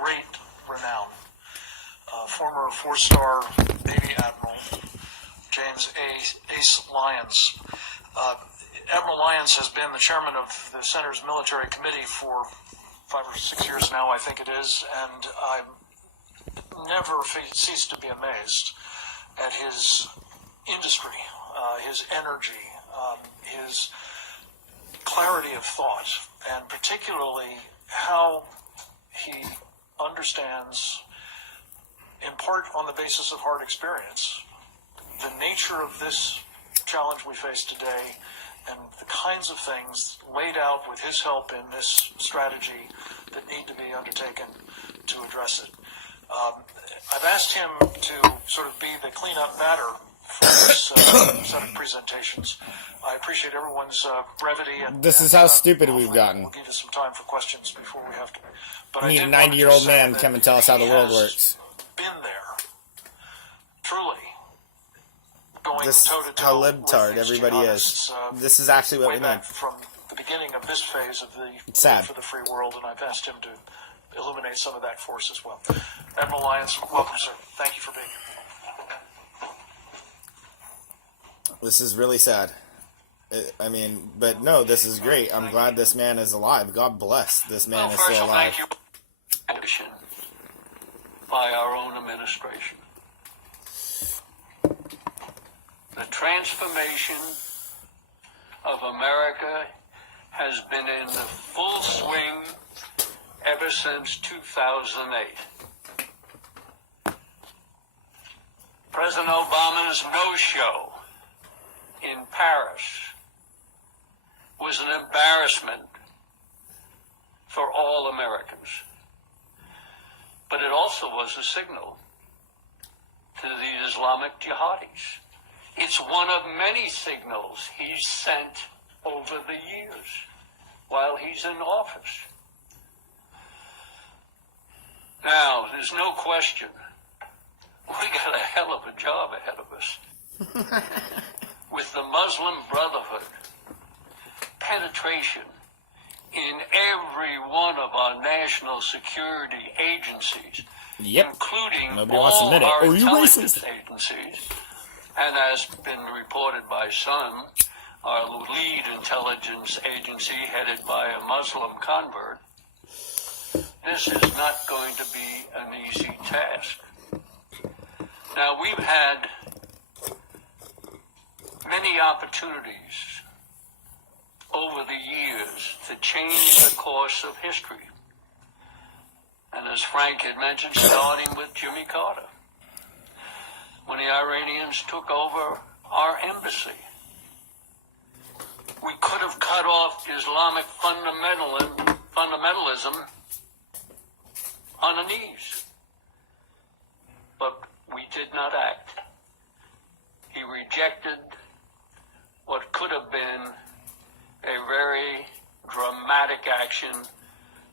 great renown. Former four-star Navy Admiral James Ace Lyons. Admiral Lyons has been the chairman of the Center's Military Committee for 5 or 6 years now, I think it is, and I never cease to be amazed at his industry, his energy, his clarity of thought, and particularly how he understands, in part on the basis of hard experience, the nature of this challenge we face today and the kinds of things laid out with his help in this strategy that need to be undertaken to address it. I've asked him to sort of be the cleanup batter for this set of presentations. I appreciate everyone's brevity. And this is how stupid we've gotten. We'll give you some time for questions before we have to. But we need a 90-year-old man come and tell us how the world works. Been there, truly. Going This toe-to-toe how libtard with these everybody jihadists, is. This is actually what way we back need. from the beginning of this phase of the It's sad. for the free world, and I've asked him to illuminate some of that force as well. Admiral Lyons, welcome, sir. Thank you for being here. This is really sad. I mean, but no, this is great. I'm glad this man is alive. God bless this man is still alive. Thank you. By our own administration. The transformation of America has been in the full swing ever since 2008. President Obama's no-show in Paris was an embarrassment for all Americans. But it also was a signal to the Islamic jihadis. It's one of many signals he's sent over the years while he's in office. Now, there's no question, we got a hell of a job ahead of us. With the Muslim Brotherhood penetration in every one of our national security agencies, including Nobody wants to all admit it. our Oh, you intelligence racist. agencies, and as been reported by some, our lead intelligence agency headed by a Muslim convert. This is not going to be an easy task. Now, we've had many opportunities over the years to change the course of history. And as Frank had mentioned, starting with Jimmy Carter, when the Iranians took over our embassy. We could have cut off Islamic fundamentalism on the knees. But we did not act. He rejected what could have been a very dramatic action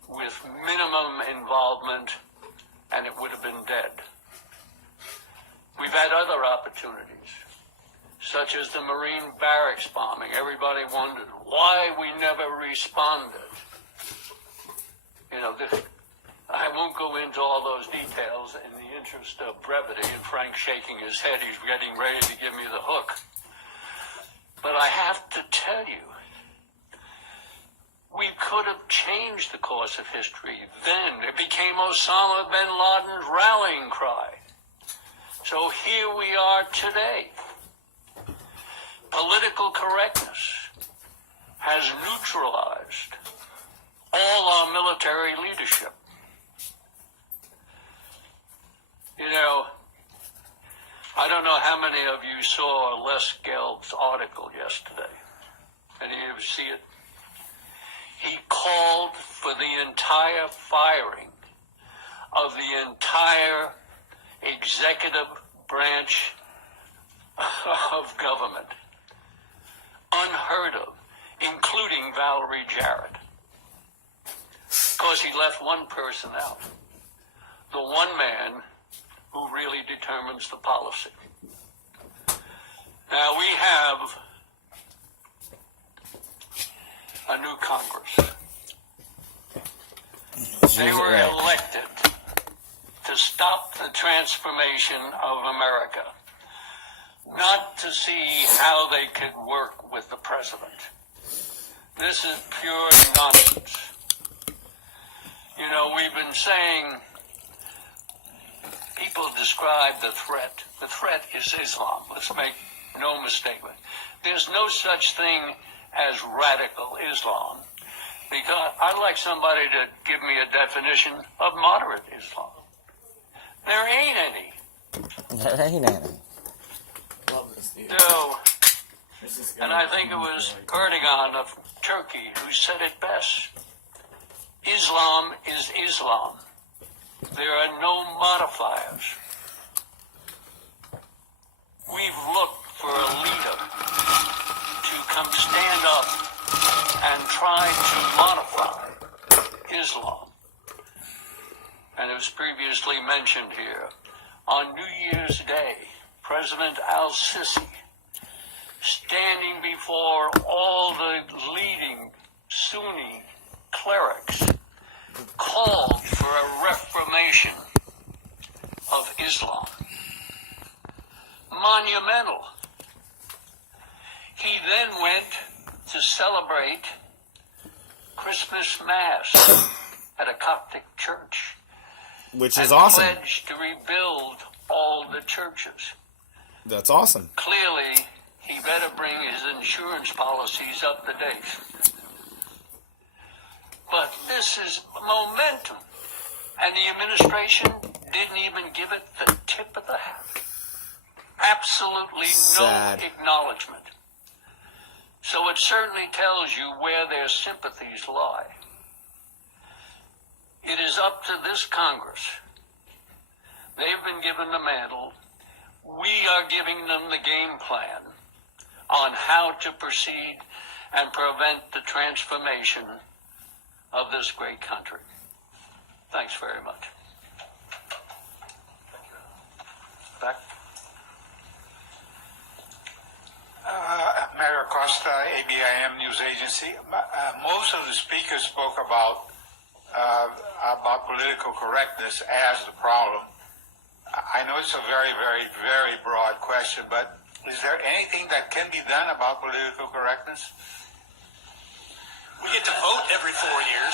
with minimum involvement, and it would have been dead. We've had other opportunities, such as the Marine barracks bombing. Everybody wondered why we never responded. You know, I won't go into all those details in the interest of brevity, and Frank's shaking his head. He's getting ready to give me the hook. But I have to tell you, we could have changed the course of history then. It became Osama bin Laden's rallying cry. So here we are today. Political correctness has neutralized all our military leadership. You know, I don't know how many of you saw Les Gelb's article yesterday. Any of you see it? He called for the entire firing of the entire executive branch of government. Unheard of, including Valerie Jarrett. Because he left one person out. The one man who really determines the policy. Now we have a new Congress. They were elected transformation of America, not to see how they could work with the president. This is pure nonsense. You know, we've been saying, people describe the threat. The threat is Islam. Let's make no mistake with it. There's no such thing as radical Islam, because I'd like somebody to give me a definition of moderate Islam. There ain't any. There ain't any. So, and I think it was Erdogan of Turkey who said it best. Islam is Islam. There are no modifiers. We've looked for a leader to come stand up and try to modify Islam. And it was previously mentioned here, on New Year's Day, President al-Sisi, standing before all the leading Sunni clerics, called for a reformation of Islam. Monumental. He then went to celebrate Christmas Mass at a Coptic church. Which is and awesome. Pledged to rebuild all the churches. That's awesome. Clearly, he better bring his insurance policies up to date. But this is momentum. And the administration didn't even give it the tip of the hat. Absolutely Sad. no acknowledgement. So it certainly tells you where their sympathies lie. It is up to this Congress. They've been given the mantle. We are giving them the game plan on how to proceed and prevent the transformation of this great country. Thanks very much. Back. Mayor Costa, ABIM News Agency. Most of the speakers spoke about political correctness as the problem. I know it's a very, very, very broad question, but is there anything that can be done about political correctness? We get to vote every 4 years.